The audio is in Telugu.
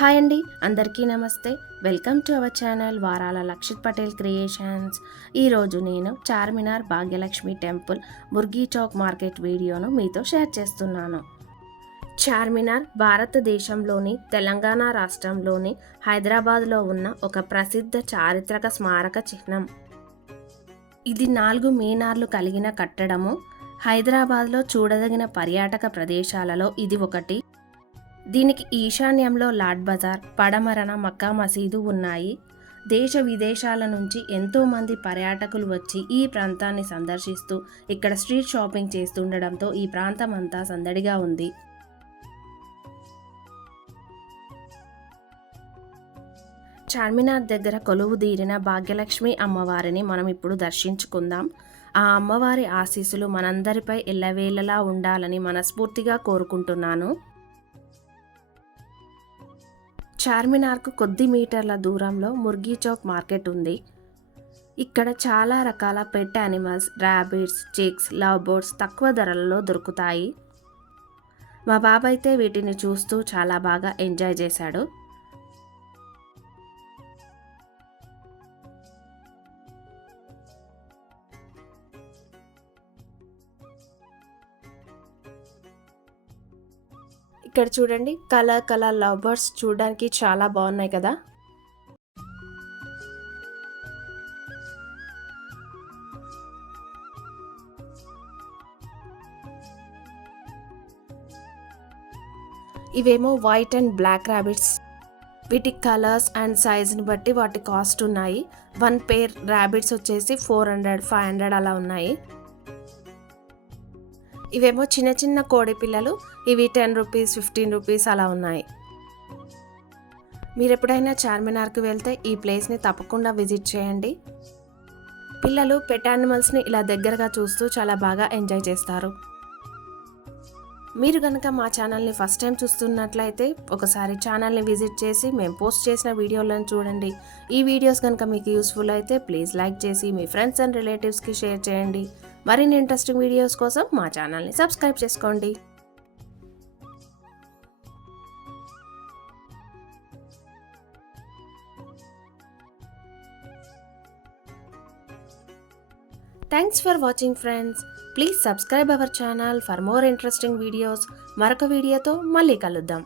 హాయ్ అండి, అందరికీ నమస్తే. వెల్కమ్ టు అవర్ ఛానల్ వారాల లక్షిత్ పటేల్ క్రియేషన్స్. ఈరోజు నేను చార్మినార్ భాగ్యలక్ష్మి టెంపుల్ ముర్గి చౌక్ మార్కెట్ వీడియోను మీతో షేర్ చేస్తున్నాను. చార్మినార్ భారతదేశంలోని తెలంగాణ రాష్ట్రంలోని హైదరాబాద్లో ఉన్న ఒక ప్రసిద్ధ చారిత్రక స్మారక చిహ్నం. ఇది 4 మీనార్లు కలిగిన కట్టడము. హైదరాబాద్లో చూడదగిన పర్యాటక ప్రదేశాలలో ఇది ఒకటి. దీనికి ఈశాన్యంలో లాడ్ బజార్, పడమరన మక్కా మసీదు ఉన్నాయి. దేశ విదేశాల నుంచి ఎంతోమంది పర్యాటకులు వచ్చి ఈ ప్రాంతాన్ని సందర్శిస్తూ ఇక్కడ స్ట్రీట్ షాపింగ్ చేస్తుండడంతో ఈ ప్రాంతం అంతా సందడిగా ఉంది. చార్మినార్ దగ్గర కొలువుదీరిన భాగ్యలక్ష్మి అమ్మవారిని మనం ఇప్పుడు దర్శించుకుందాం. ఆ అమ్మవారి ఆశీస్సులు మనందరిపై ఎల్లవేళలా ఉండాలని మనస్ఫూర్తిగా కోరుకుంటున్నాను. చార్మినార్కు కొద్ది మీటర్ల దూరంలో ముర్గి చౌక్ మార్కెట్ ఉంది. ఇక్కడ చాలా రకాల pet animals, rabbits, chicks, love birds తక్కువ ధరలలో దొరుకుతాయి. మా బాబాయ్ అయితే వీటిని చూస్తూ చాలా బాగా ఎంజాయ్ చేశాడు. ఇక్కడ చూడండి, కలర్ లవ్ బర్డ్స్ చూడడానికి చాలా బాగున్నాయి కదా. ఇవేమో వైట్ అండ్ బ్లాక్ ర్యాబిట్స్. వీటి కలర్స్ అండ్ సైజ్ని బట్టి వాటి కాస్ట్ ఉన్నాయి. 1 పేర్ ర్యాబిట్స్ వచ్చేసి 400, 500 అలా ఉన్నాయి. ఇవేమో చిన్న చిన్న కోడి పిల్లలు. ఇవి 10 రూపీస్, 15 రూపీస్ అలా ఉన్నాయి. మీరు ఎప్పుడైనా చార్మినార్కి వెళ్తే ఈ ప్లేస్ని తప్పకుండా విజిట్ చేయండి. పిల్లలు పెట్ యానిమల్స్ని ఇలా దగ్గరగా చూస్తూ చాలా బాగా ఎంజాయ్ చేస్తారు. మీరు కనుక మా ఛానల్ని ఫస్ట్ టైం చూస్తున్నట్లయితే ఒకసారి ఛానల్ని విజిట్ చేసి మేము పోస్ట్ చేసిన వీడియోలను చూడండి. ఈ వీడియోస్ కనుక మీకు యూస్ఫుల్ అయితే ప్లీజ్ లైక్ చేసి మీ ఫ్రెండ్స్ అండ్ రిలేటివ్స్కి షేర్ చేయండి. మరిన్ని ఇంట్రెస్టింగ్ వీడియోస్ కోసం మా ఛానల్ని సబ్స్క్రైబ్ చేసుకోండి. Thanks for watching friends. Please subscribe our channel for more interesting videos. మరొక వీడియోతో మళ్ళీ కలుద్దాం.